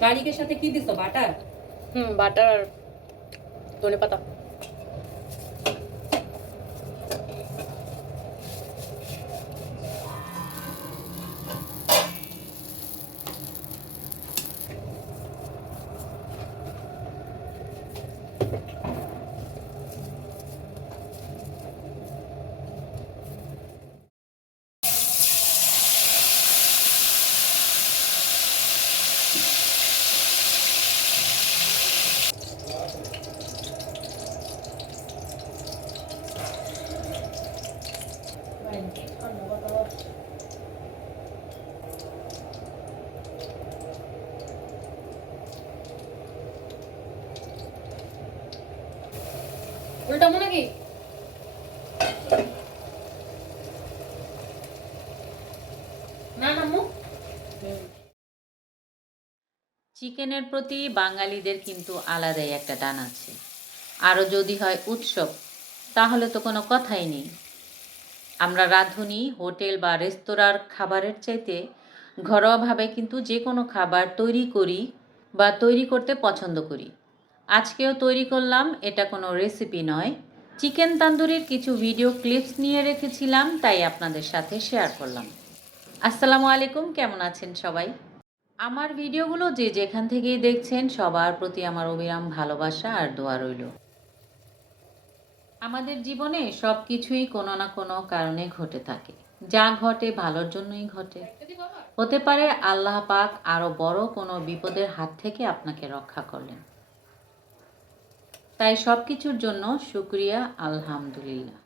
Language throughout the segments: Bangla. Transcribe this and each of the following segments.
গার্লিকের সাথে কি দিছো বাটার? হুম বাটার আর ধনে পাতা নাকি? চিকেনের প্রতি বাঙালিদের কিন্তু আলাদাই একটা টান আছে। আরও যদি হয় উৎসব, তাহলে তো কোনো কথাই নেই। আমরা রাঁধুনি, হোটেল বা রেস্তোরাঁর খাবারের চাইতে ঘরোয়াভাবে কিন্তু যে কোনো খাবার তৈরি করি বা তৈরি করতে পছন্দ করি। আজকেও তৈরি করলাম, এটা কোনো রেসিপি নয়। চিকেন তান্দুরির কিছু ভিডিও ক্লিপস নিয়ে রেখেছিলাম, তাই আপনাদের সাথে শেয়ার করলাম। আসসালামু আলাইকুম, কেমন আছেন সবাই? আমার ভিডিওগুলো যে যেখান থেকেই দেখছেন, সবার প্রতি আমার অবিরাম ভালোবাসা আর দোয়া রইল। আমাদের জীবনে সব কিছুই কোনো না কোনো কারণে ঘটে থাকে। যা ঘটে ভালোর জন্যই ঘটে। হতে পারে আল্লাহ পাক আরও বড় কোনো বিপদের হাত থেকে আপনাকে রক্ষা করলেন। তাই সব কিছুর জন্য শুক্রিয়া আলহামদুলিল্লাহ।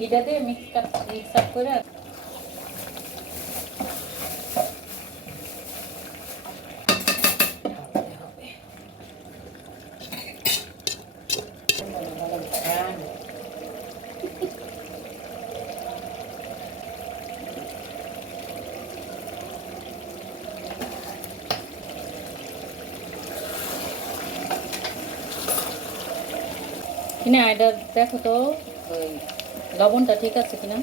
ঘিটাতে মিক্স মিক্স আপ করে কিনা এটা দেখো তো। ওই লবণটা ঠিক আছে কিনা?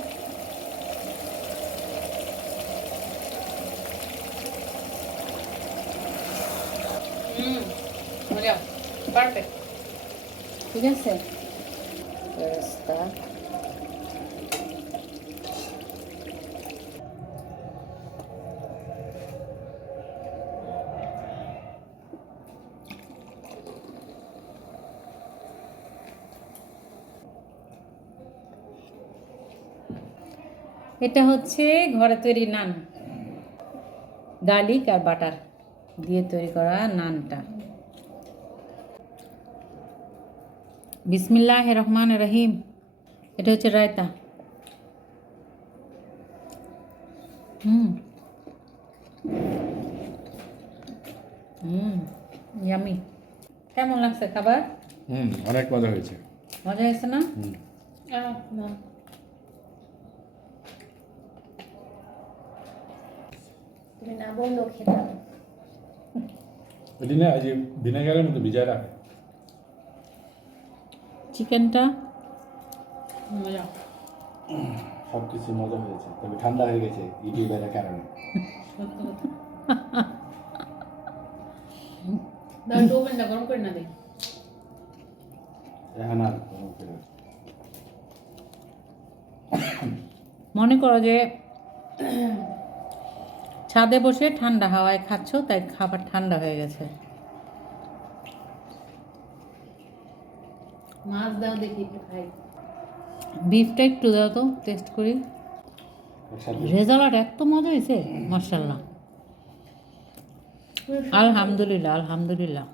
হুম মজা পারফেক্ট ঠিক আছে? বেরেস্তা এটা হচ্ছে ঘরে তৈরি নান। গার্লিক আর বাটার দিয়ে তৈরি করা নানটা। বিসমিল্লাহ রহমান রহিম। এটা হচ্ছে রায়তা। হুম। হুম ইয়ামি কেমন লাগছে খাবার? হুম অনেক মজা হয়েছে। মজা হয়েছে না? হুম। তুমি না বললেও খেতাম ওই দিনে আজ ভিনেগারের মতো ভিজায় রাখে। চিকেনটা? মজা। সব কিছু মজা হয়েছে তবে ঠান্ডা হয়ে গেছে ইউটিউবের কারণে। গরম করে না দেই এখন আর গরম করে মনে করো যে ছাদে বসে ঠান্ডা হাওয়ায় খাচ্ছ তাই খাবার ঠান্ডা হয়ে গেছে। মাছ দাও দেখি খাই। বিফটা একটু দাও তো টেস্ট করি। রেজাল্ট এত মজা হয়েছে মশাল্লা আলহামদুলিল্লাহ আলহামদুলিল্লাহ।